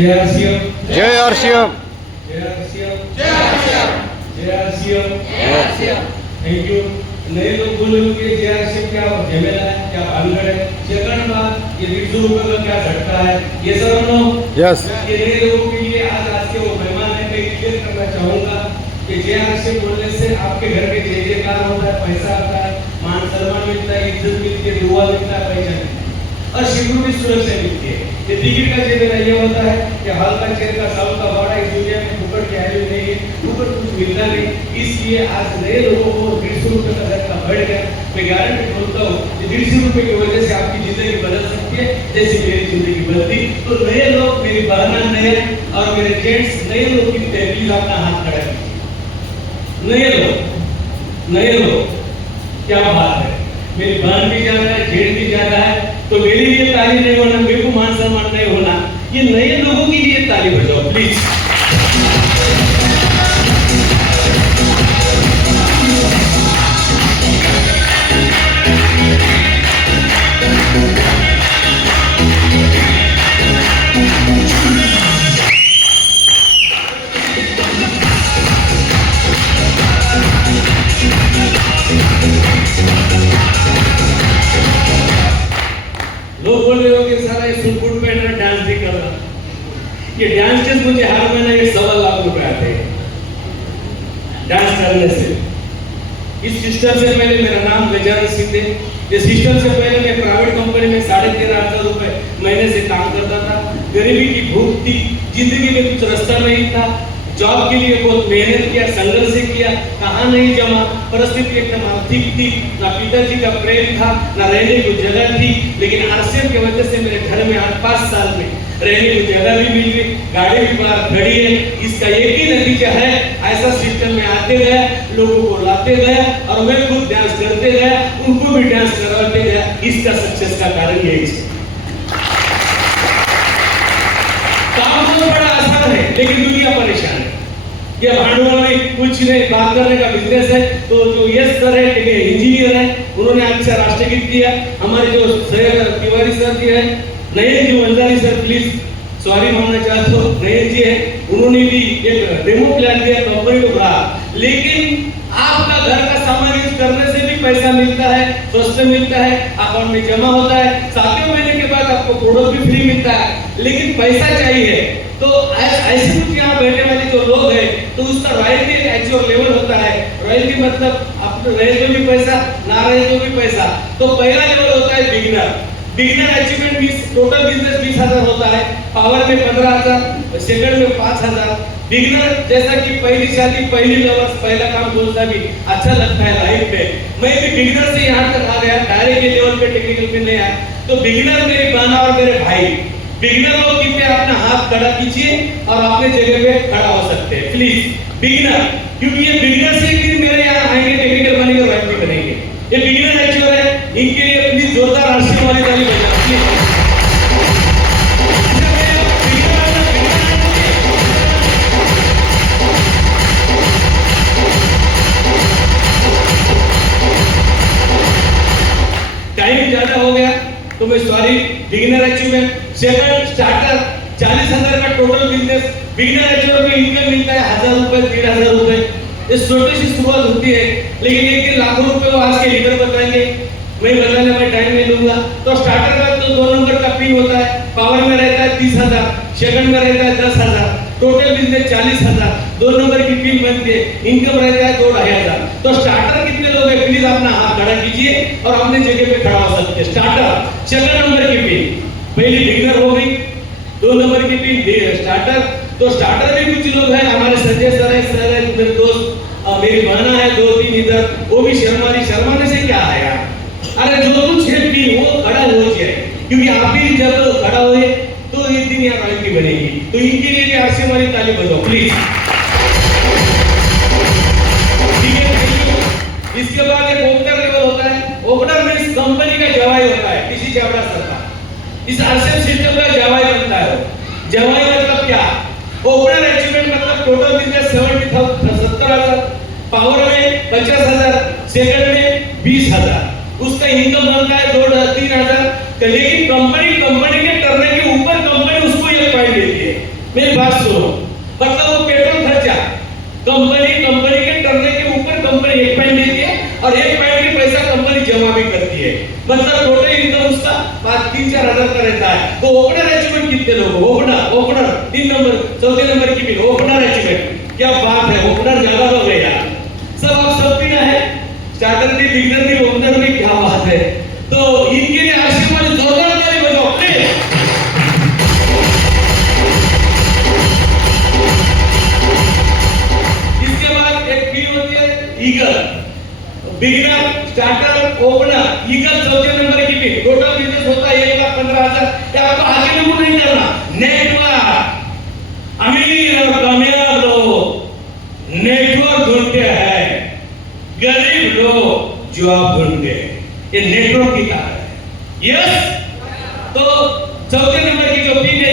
जय आरसीएम, जय आरसीएम, जय आरसीएम, जय आरसीएम, जय आरसीएम। जय आरसीएम। Thank you. नए लोग बोलेंगे जय आरसीएम क्या झमेला है, क्या भानगड़ है। सेकंड बात, ये 150 रुपए का क्या झटका है, ये सब लोग यस, ये नए लोगों के लिए आज के वो मेहमान है, मैं क्लियर करना चाहूंगा कि जय आरसीएम बोलने से आपके घर के जय जयकार होता है, पैसा आता है, मान सम्मान मिलता है, इज्जत मिलती है, दुआ मिलता है, पहचान मिलती है और सिक्योरिटी सुरक्षा मिलती है। ये टिकट का झमेला ये होता है कि हाल का चेयर का साल का बड़ा इस दुनिया में फुकट की वैल्यू नहीं है, फुकट कुछ मिलता नहीं। इसलिए आज नए लोगों को 150 रुपए का झटका बढ़ गया। मैं गारंटी बोलता हूँ कि 150 रुपए की वजह से आपकी जिंदगी बदल सकती है, जैसे मेरी जिंदगी बदली। तो नए लोग, मेरी बहना नए और मेरे जेंट्स नए लोग की प्लीज अपना हाथ खड़ा कीजिए। नए लोग क्या बात है, मेरी बहन भी ज्यादा है, जेठ भी ज्यादा है, तो मेरे लिए ताली नहीं होना, मेरे को मान सम्मान नहीं होना, ये नए लोगों के लिए ताली बजाओ प्लीज। लोग बोल रहे हो कि सारा ये सूट पहन रहा डांस भी कर रहा। ये डांस के मुझे हर महीने ये 1.25 लाख रुपए आते हैं डांस करने से। इस सिस्टम से पहले मेरा नाम गजानन सिंह है। इस सिस्टम से पहले मैं प्राइवेट कंपनी में 13,500 रुपए महीने से काम करता था। गरीबी की भूख थी, जिंदगी में कुछ रास्ता नहीं था, जॉब के लिए बहुत मेहनत किया, संघर्ष किया, कहाँ नहीं जमा, परिस्थिति एकदम आर्थिक थी, ना पिताजी का प्रेम था, ना रहने की जगह थी। लेकिन आरसीएम की वजह से मेरे घर में 8-5 साल में रहने की जगह भी मिल गई, गाड़ी भी बाहर खड़ी है। इसका एक ही नतीजा है, ऐसा सिस्टम में आते गया, लोगों को लाते गया और मैं खुद डांस करते गया, उनको भी डांस करवाते गया। इसका सक्सेस का कारण यही है। काम तो बड़ा आसान है, लेकिन दुनिया परेशान है। ये भांडुआ में कुछ नहीं, बात करने का बिजनेस है। तो जो यस सर है, इंजीनियर है, उन्होंने अच्छा राष्ट्रगीत किया। हमारे जो तिवारी सर जी है, नयन जी वंजारी सर, प्लीज सॉरी मांगना चाहता हूँ, नयन जी है, उन्होंने भी एक डेमो प्लान दिया कंपनी को रहा। लेकिन आपका घर का सामान यूज करने से भी पैसा मिलता है, स्वस्थ मिलता है, अकाउंट में जमा होता है, 7वें महीने के बाद आपको प्रोडक्ट भी फ्री मिलता है। लेकिन पैसा चाहिए, तो ऐसे कुछ यहाँ बैठने वाले जो लोग हैं, तो उसका रॉयल्टी एचओ लेवल होता है। रॉयल्टी मतलब आप रहे तो भी पैसा, ना रहे तो भी पैसा। तो पहला लेवल होता है beginner. Beginner achievement means total business 20,000 होता है, पावर में 15,000, सेकंड में 5,000। बिगिनर जैसा कि पहली शादी, पहली लवर्स, पहला काम दोस्ता भी अच्छा लगता है लाइफ में। मैं भी बिगिनर से यहाँ तक आ गया, डायरेक्ट के लेवल पे, टेक्निकल पे नहीं आया। तो बिगिनर मेरे बहना और मेरे भाई, बिगिनर लोग की पे अपना हाथ खड़ा कीजिए और अपने जगह पे खड़ा हो सकते हैं प्लीज। बिगिनर, क्योंकि ये बिगिनर से एक दिन मेरे यहाँ आएंगे, टेक्निकल बनेंगे, रॉयल्टी बनेंगे। ये बिगिनर एक्चुअल है, इनके लिए प्लीज जोरदार आशीर्वाद वाली ताली बजाइए। टाइम ज्यादा हो गया तो मैं sorry. Beginner achievement, second starter, 40,000 का टोटल बिजनेस। बिगिनर अचीवमेंट में इनकम मिलता है 1,000 रुपए, 1,500 रुपए। ये छोटी सी शुरुआत होती है, लेकिन एक दिन लाखों रुपए वो आज के लीडर बताएंगे, मैं बताने में टाइम नहीं लूंगा। तो स्टार्टर का तो 2 नंबर का पिन होता है, पावर में रहता है 30,000, सेकंड में रहता है 10,000, टोटल बिजनेस 40,000, 2 नंबर की पिन बनती है, इनकम रहता है 2,500। तो स्टार्टर कितने लोग हैं, प्लीज अपना हाथ खड़ा कीजिए और अपने जगह पे खड़ा हो सकते हैं। स्टार्टर, सेकंड नंबर की पिन, पहली बिगिनर हो गई, 2 नंबर की पिन स्टार्टर। तो स्टार्टर में कुछ लोग हैं, हमारे संजय सर है, मेरे दोस्त, मेरी बहना है 2-3 इधर, वो भी शर्माने से क्या आया। अरे जो कुछ है पिन वो खड़ा हो जाए, क्योंकि आप भी जब खड़ा होए तो एक दिन यहाँ रॉयल्टी बनेगी। तो इनके लिए भी आशीर्वाद वाली ताली बजाओ प्लीज। ठीक है। इसके बाद एक ओपनर लेवल होता है। ओपनर मींस कंपनी का जवाई होता है, किसी चावड़ा सर का। इस आरसीएम सिस्टम का जवाई बनता है। जवाई मतलब क्या? ओपनर अचीवमेंट मतलब टोटल बिजनेस 70,000, पावर में 50,000, सेकंड में 20,000, उसका इनकम बनता है 2-3 हजार। लेकिन कंपनी के टर्न के ऊपर कंपनी उसको एक पॉइंट देती है। मेरी बात सुनो, मतलब वो पेट्रोल खर्चा कंपनी के टर्न के ऊपर कंपनी 1 पॉइंट देती है और 1 पॉइंट के पैसा कंपनी जमा भी करती है, मतलब टोटल इनकम उसका 3-4 हजार का रहता है। तो ओपनर अचीवमेंट कितने लोग, ओपनर 3 नंबर, चौथे नंबर की भी ओपनर अचीवमेंट, क्या बात है, ओपनर ज्यादा लोग है यार, सब आप सब पीना है, स्टार्टर भी, बिगनर भी, ओपनर भी, क्या बात है। तो इनके लिए आशीर्वाद जोरदार ताली बजाओ प्लीज। इसके बाद एक पी होती है eagle, beginner, starter, opener, eagle चौथे नंबर की भी। टोटल बिजनेस होता है 1,15,000। या आपको आगे लोगों नहीं करना, नेटवर्क, अमीर और कामयाब लोग नेटवर्क ढूंढते हैं, गरीब लोग जॉब ढूंढते हैं, ये नेटवर्क की ताकत है। यस, तो चौथे नंबर की जो पी है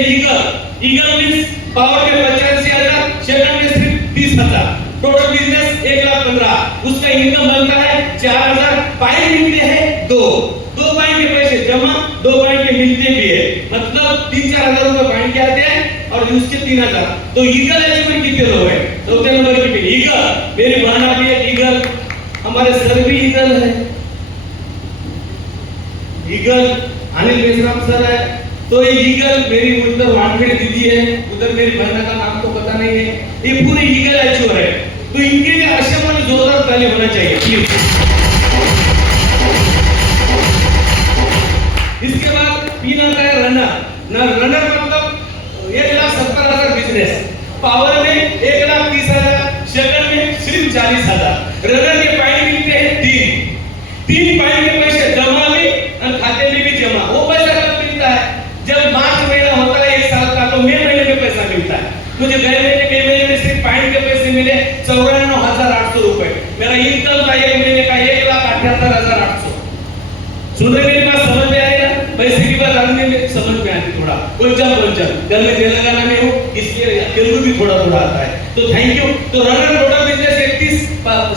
ईगल मींस पावर में 85,000, सेकंड में सिर्फ 30,000, टोटल बिजनेस 1,15,000, उसका इनकम बनता है 4,000, पॉइंट मिलते हैं 2 पॉइंट के पैसे जमा, 2 पॉइंट के मिलते भी है, मतलब 3-4 हजार रुपए पॉइंट के आते हैं और उसके 3,000। तो ईगल अचीवमेंट कितने लोग हैं, चौथे नंबर की भी ईगल, मेरी बहना भी है ईगल, हमारे सर भी ईगल है, ईगल अनिल मेश्राम सर है। तो ये ईगल मेरी उधर वानखेड़े दीदी है, उधर मेरी बहना का नाम तो पता नहीं है, ये पूरे ईगल अचीवर है। तो इनके लिए आशीर्वाद में जोरदार ताली होना चाहिए प्लीज। इसके बाद पीन आता है रनर मतलब 1,70,000 बिजनेस, पावर में 1,30,000, सेकंड में सिर्फ 40,000। रनर के पॉइंट मिलते हैं 3 पॉइंट के पैसे जमा में और खाते में भी जमा। वो पैसा कब मिलता है, जब मार्च महीना होता है 1 साल का, तो मई महीने में पैसा मिलता है। मुझे गए महीने में सिर्फ पॉइंट के पैसे मिले 94,800 रुपए। मेरा इनकम था 1 महीने का 1,78,800। सुन रहे मेरी बात, समझ में आएगा? पैसे की बात आदमी में समझ में आती थोड़ा, पंचम घर में तेलंगाना में हूँ इसलिए तेलुगु भी थोड़ा आता है। तो थैंक यू। तो रनर टोटल बिजनेस 31,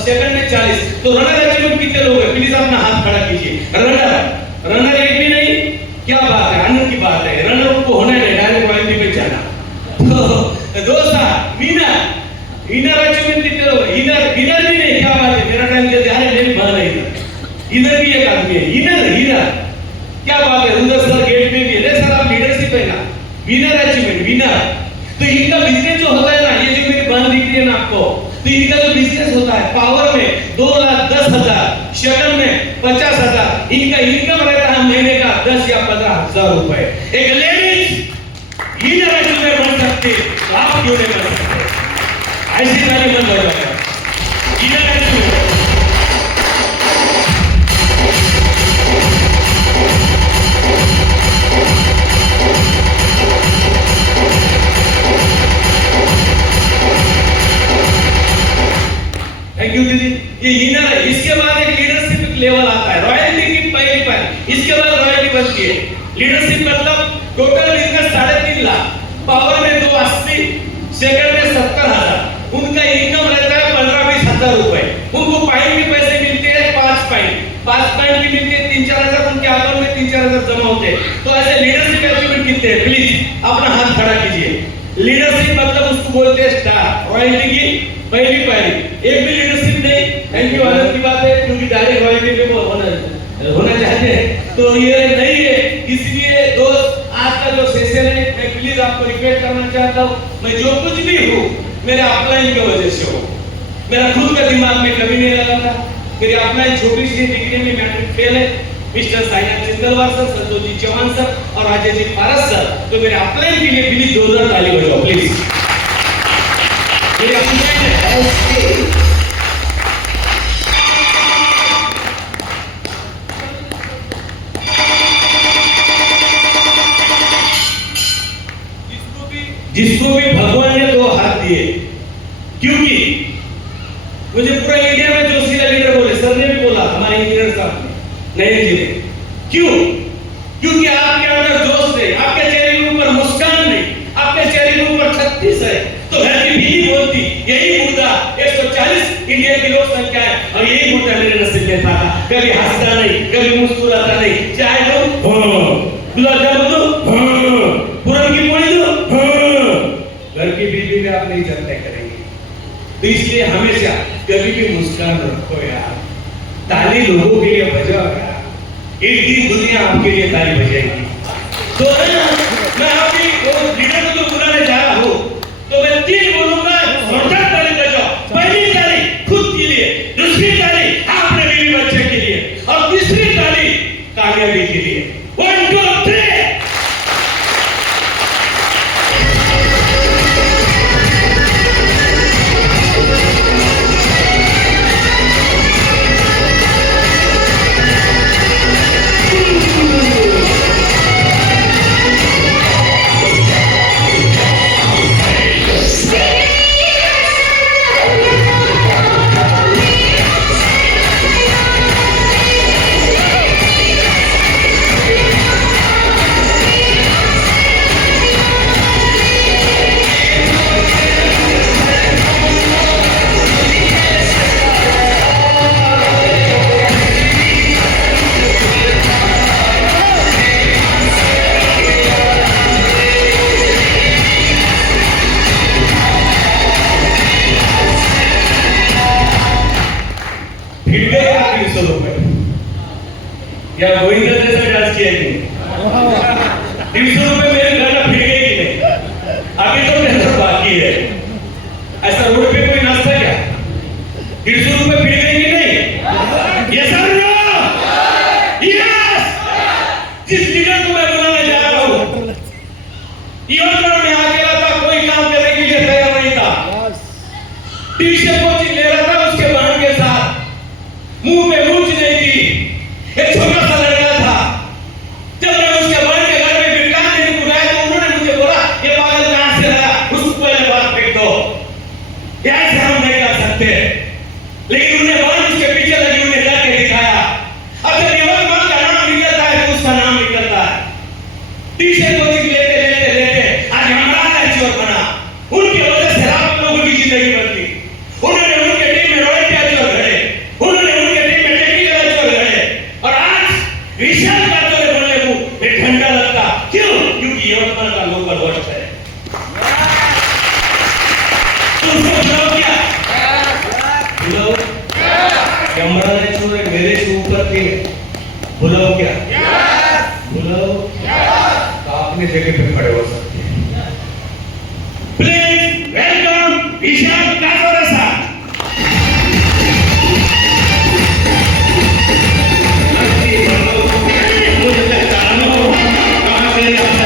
सेकंड में 40। तो रनर अचीवमेंट कितने लोग हैं, प्लीज अपना हाथ खड़ा कीजिए। रनर एक भी नहीं, क्या बात है, आनंद की बात है। रनर को होना है, डायरेक्ट रॉयल्टी पे जाना। तो दोस्त इनर अचीवमेंट कितने लोग हैं, इनर भी नहीं, क्या बात है, मेरा टाइम दे दे, अरे मेरी बहन है इधर भी एक आदमी है, इनर क्या बात है, उधर सर गेट में भी है सर, आप लीडरशिप है ना, विनर अचीवमेंट। तो इनका बिजनेस जो होता है ना, ये जो मेरी बहन दिख रही है ना आपको, तो इनका जो बिजनेस होता है पावर में 2,10,000, सेकंड में 50,000, इनका इनकम रहता है महीने का 10 या 15,000 रुपए। एक लेडीज इनर अचीवमेंट बन सकती है, आप क्यों नहीं बन सकते? ऐसी ताली बंद हो जाएगा इनर अचीवमेंट। थैंक यू दीदी। ये इनर है। इसके बाद एक लीडरशिप लेवल आता है, रॉयल्टी की पहली पारी, इसके बाद रॉयल्टी बनती है। लीडरशिप मतलब टोटल बिजनेस 3.5 लाख, पावर में 280, सेकंड में 70,000, उनका इनकम रहता है 15-20 हजार रुपए। उनको पॉइंट के पैसे मिलते हैं 5 पॉइंट की मिलते हैं 3-4 हजार, उनके अकाउंट में 3-4 हजार जमा होते हैं। तो ऐसे लीडरशिप अचीवमेंट कितने हैं, प्लीज अपना हाथ खड़ा कीजिए। लीडरशिप मतलब उसको बोलते हैं स्टार, रॉयल्टी की पहली पारी। एक भी लीडरशिप नहीं, थैंक यू, आनंद की बात है, क्योंकि डायरेक्ट रॉयल्टी पे होना चाहते हैं, तो ये नहीं है। इसलिए दोस्त आज का जो सेशन है, मैं प्लीज आपको रिक्वेस्ट करना चाहता हूँ, मैं जो कुछ भी हूँ मेरे अपलाइन की वजह से हो, मेरा खुद का दिमाग में कभी नहीं लगा था। मेरी अपलाइन छोटी सी डिग्री में मैट्रिक फेल है, mister Saina चिंदलवार sir, Santosh ji Chauhan sir और अजय जी पारस सर। तो मेरे अपलाइन के लिए प्लीज जोरदार ताली बजाओ प्लीज। मेरे अपलाइन है जिसको भी भगवान ने 2 हाथ दिए, क्योंकि मुझे पूरा इंडिया में जोशीला लीडर बोले, सर ने भी बोला, हमारे इंजीनियर साहब ने, नए जी ने, क्यों? क्योंकि आपके अंदर जोश है, आपके चेहरे के ऊपर मुस्कान नहीं, आपके चेहरे के ऊपर 36 है। तो घर की बीवी बोलती, यही मुर्दा 140 इंडिया की लोक संख्या है और यही मुर्दा मेरे नसीब में था, कभी हंसता नहीं, कभी मुस्कुराता नहीं, चाहे तो गुलाब जामुन दो, पूरन की पोली दो, अपनी इज्जत तय करेंगे। तो इसलिए हमेशा कभी भी मुस्कान रखो यार, ताली लोगों के लिए बजाओ यार, एक दिन दुनिया आपके लिए ताली बजाएगी। तो मैं अभी वो लीडर को तो बुलाने जा रहा हूँ, तो मैं 3 बोलूंगा, जोरदार ताली बजाओ। पहली ताली खुद के लिए, दूसरी ताली अपने बीवी बच्चे के लिए, और तीसरी ताली कामयाबी के लिए। 1 2 3। या गोविंदा जैसा डांस किया कि 300 रुपए मेरे घर में फिर गई कि नहीं? अभी तो मेरा बाकी है। ऐसा रोड पे कोई नाचता क्या? 300 रुपए फिर गई कि नहीं? यस और नो? यस। जिस लीडर को मैं बुलाने जा रहा हूँ, योजना में अकेला था, कोई काम करने के लिए तैयार नहीं था। टीचर कोचिंग ले रहा था उसके बहन के साथ, मुंह पे मूंछ नहीं थी, एक छोटा सा लड़का था। जब मैं उसके बहन के घर में बिठा देने को गया तो उन्होंने मुझे बोला, ये पागल कहां से आया, उसको पहले बात फेंक दो, ऐसे हम नहीं कर सकते। लेकिन उन्हें बहन उसके पीछे लगी, उन्हें करके दिखाया। अब जब युवक का नाम निकलता है तो उसका नाम निकलता है। टीचर कोचिंग लेते लेते लेते आज हमारा चोर बना। उनकी वजह से लाखों लोगों की जिंदगी बदली। उन्होंने उनके टीम में रॉयल्टी चोर गए, उन्होंने उनके टीम में टेक्निकल चोर गए, और आज विशाल का चोर बोलने को एक घंटा लगता। क्यों? क्योंकि यवतमाल का लोकल होस्ट है। तुमको बुलाओ क्या? बुलाओ। कैमरा ने चोर मेरे से ऊपर थे, बुलाओ क्या? बुलाओ। तो अपने जगह पे खड़े हो सकते हैं। प्लीज वेलकम विशाल काकोरा साहब। मुझे लगता है कहां से